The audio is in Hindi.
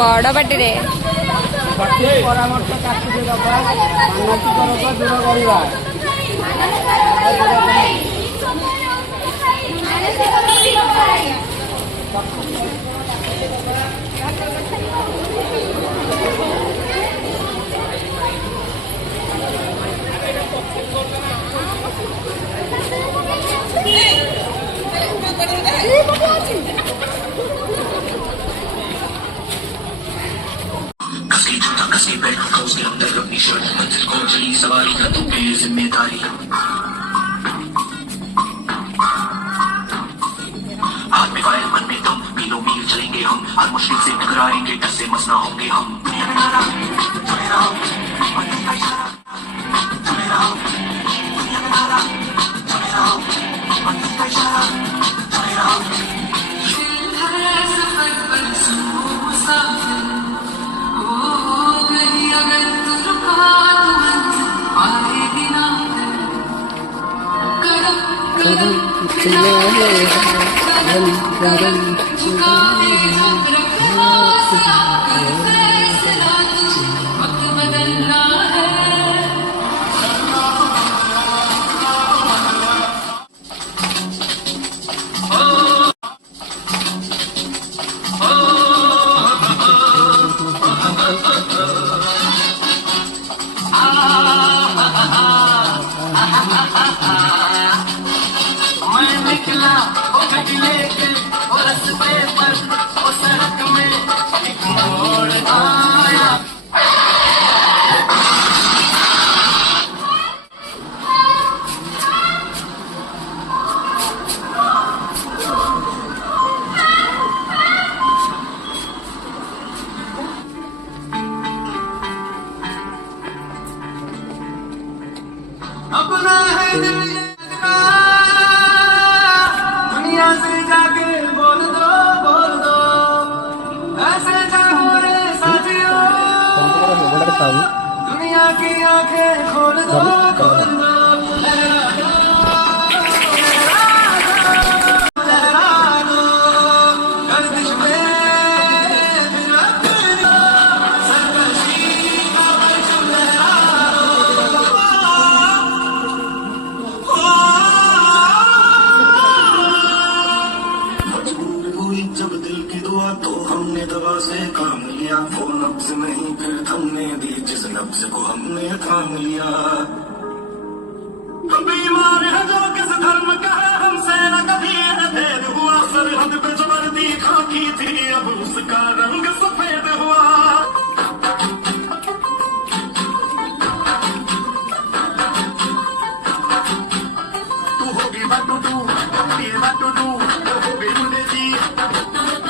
बड़ पाटिरे परामर्श काटि दबा मानसिक रोग दूर करवा मंजिल को चली सवारी का तू पे जिम्मेदारी हाथ में फायर मन में दम मीलों मील चलेंगे हम हर मुश्किल से टकराएंगे डर से मसना होंगे हम अपना है दिल दुनिया से जाके बोल दो ऐसे जाओ रे साथियों दुनिया की आंखें खोल दो गर्दिश में जब दिल की दुआ तो हमने दवा से काम लिया वो नब्ज नहीं फिर थमने दी जिस नब्ज को हमने थाम लिया बीमार है जो किस धर्म का है हमसे न कभी भेद हुआ सरहद पे जो वर्दी खाकी थी अब उसका रंग सफेद हुआ तू होगी बाटू तू ये बाटू तू होगी मुझे जी